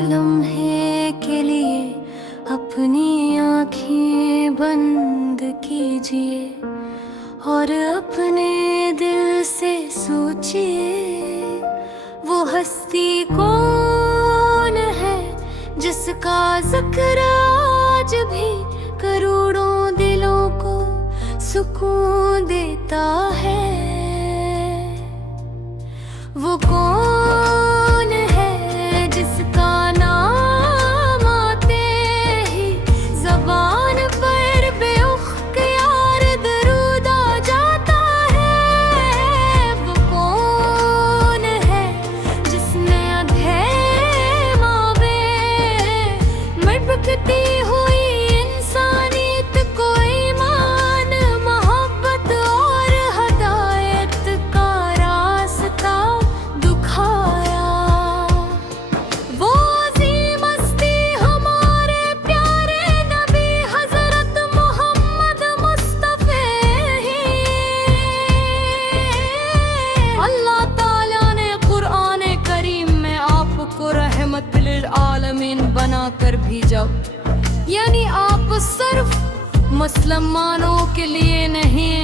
लम्हे के लिए अपनी आँखें बंद कीजिए और अपने दिल से सोचिए वो हस्ती कौन है जिसका जिक्र आज भी करोड़ों दिलों को सुकून देता है। वो कौन है जिसका नाम आते ही ज़बान पर बेख्तियार दरूद आ जाता है। वो कौन है जिसने अंधेरे मावे मटकती हुई इंसानियत को ईमान मोहब्बत और हदायत का रास्ता दुखाया। वो अज़ीम हस्ती हमारे प्यारे नबी हज़रत मोहम्मद मुस्तफ़े ही। अल्लाह ताला ने कुरान करीम में आपको रहमत लिल आलमीन बना कर भेजा, यानी आप सिर्फ मुसलमानों के लिए नहीं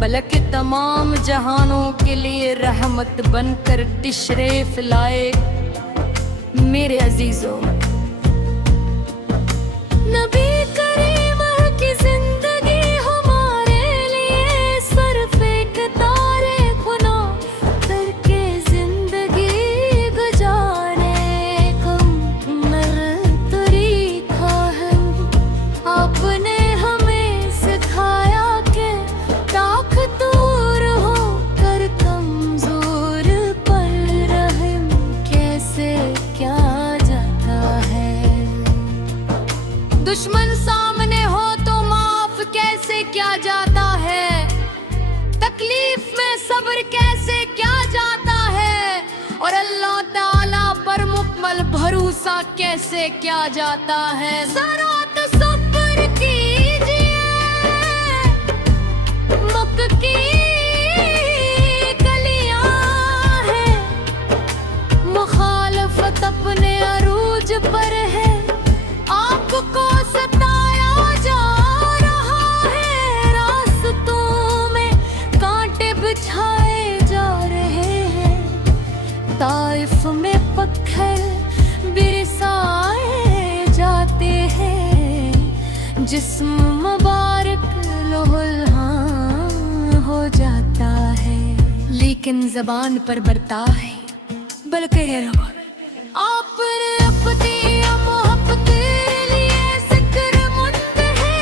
बल्कि तमाम जहानों के लिए रहमत बनकर तशरीफ लाए। मेरे अजीजों, नबी करीम की जिंदगी हमारे लिए सिर्फ एक तारे खुना करके जिंदगी गुजारे कम तरीका है। आपने हमें सिखाया कि ताकतवर हो कर कमजोर पर रहम कैसे क्या जाता है। दुश्मन सामने हो तो माफ कैसे क्या जाता है। तकलीफ में सब्र कैसे क्या जाता है। और अल्लाह ताला पर मुकम्मल भरोसा कैसे क्या जाता है। जरा तो सब्र कीजिए, मक्के की कलियां हैं, मुखालफत अपने अरूज पर है। आपको सताया जा रहा है, रास्तों में कांटे बिछाए जा रहे हैं। ताइफ में पत्थर बिरसाए जाते हैं, जिस्म मुबारक लोहल्हान हो जाता है, लेकिन जबान पर बरता है बल्कि आपने अपनी मोहब्बत के लिए ज़िक्रमंद है।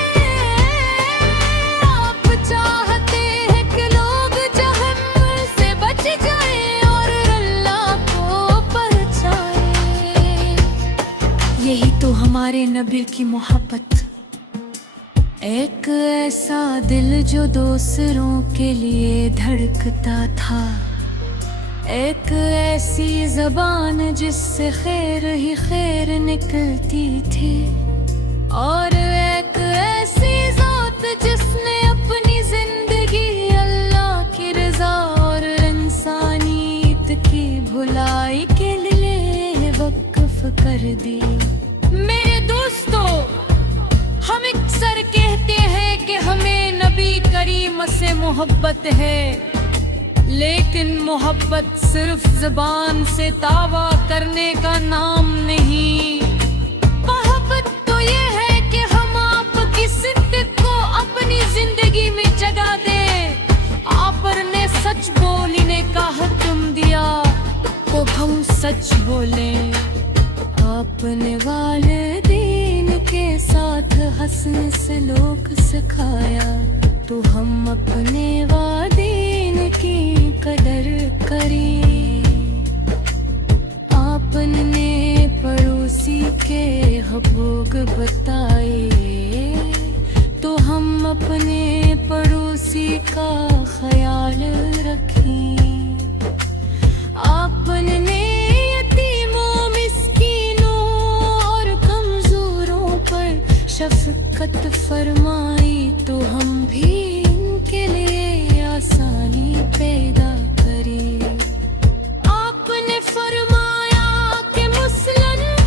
आप चाहते हैं कि लोग जहन्नम से बच जाएं और अल्लाह को परछाएं। यही तो हमारे नबी की मोहब्बत, एक ऐसा दिल जो दूसरों के लिए धड़कता था, एक ऐसी ज़बान जिससे खैर ही खैर निकलती थी, और एक ऐसी ज़ात जिसने अपनी जिंदगी अल्लाह की रज़ा और इंसानियत की भलाई के लिए वक्फ कर दी। मेरे दोस्तों, हम अक्सर कहते हैं कि हमें नबी करीम से मोहब्बत है, लेकिन मोहब्बत सिर्फ ज़बान से दावा करने का नाम नहीं। मोहब्बत तो ये है कि हम आपकी सिद्दत को अपनी जिंदगी में जगा दें। आपने सच बोलने का हुक्म दिया तो हम सच बोलें। आपने वालिदैन के साथ हंसने से लोग सिखाया, तो हम अपने वालिदैन की कदर करें। आपने पड़ोसी के हकूक़ बताए, तो हम अपने पड़ोसी का ख्याल रखें। आपने यतीमों, मिस्कीनों और कमजोरों पर शफ़क़त फरमाई, तो हम भी इनके लिए आसानी पैदा करें। आपने फरमाया कि मुसलमान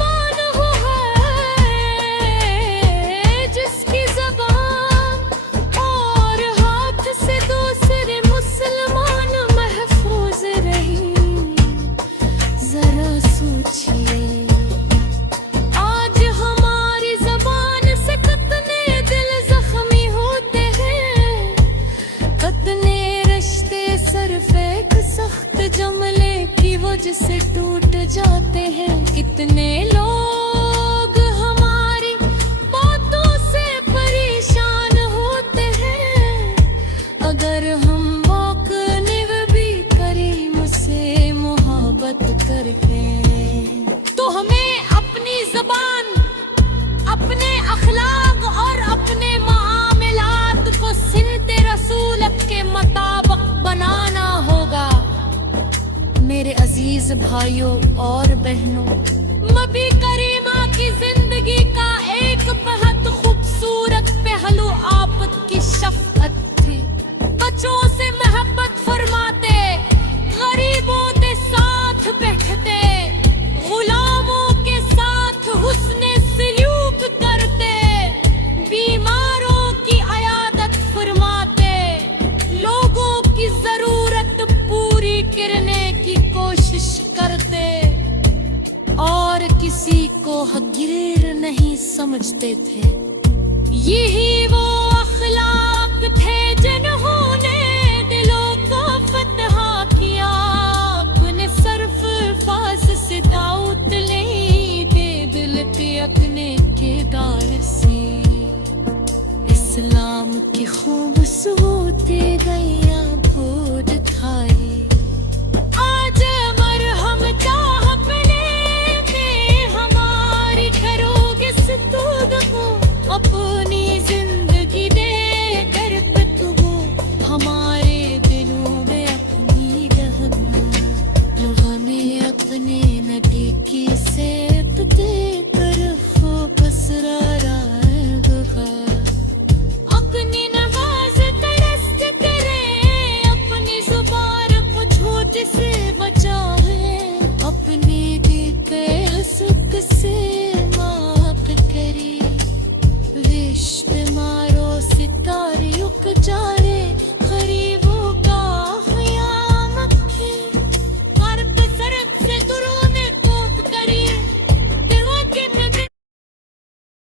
मेरे अजीज भाइयों और बहनों, नबी करीमा की जिंदगी का एक बहुत खूबसूरत पहलू आपकी शफकत थी। बच्चों से मोहब्बत फरमाते, गरीबों के साथ बैठते, गुलामों के साथ हुस्ने सलूक करते, बीमारों की अयादत फरमाते, लोगों की जरूरत पूरी करने की कोशिश करते और किसी को हकीर नहीं समझते थे। यही वो अखलाक थे जिन्होंने दिलों को फतह किया। अपने सर्फ फास से दाऊद ले के दिल के अकने के दार से इस्लाम की खूबसूरती गैया भोर था।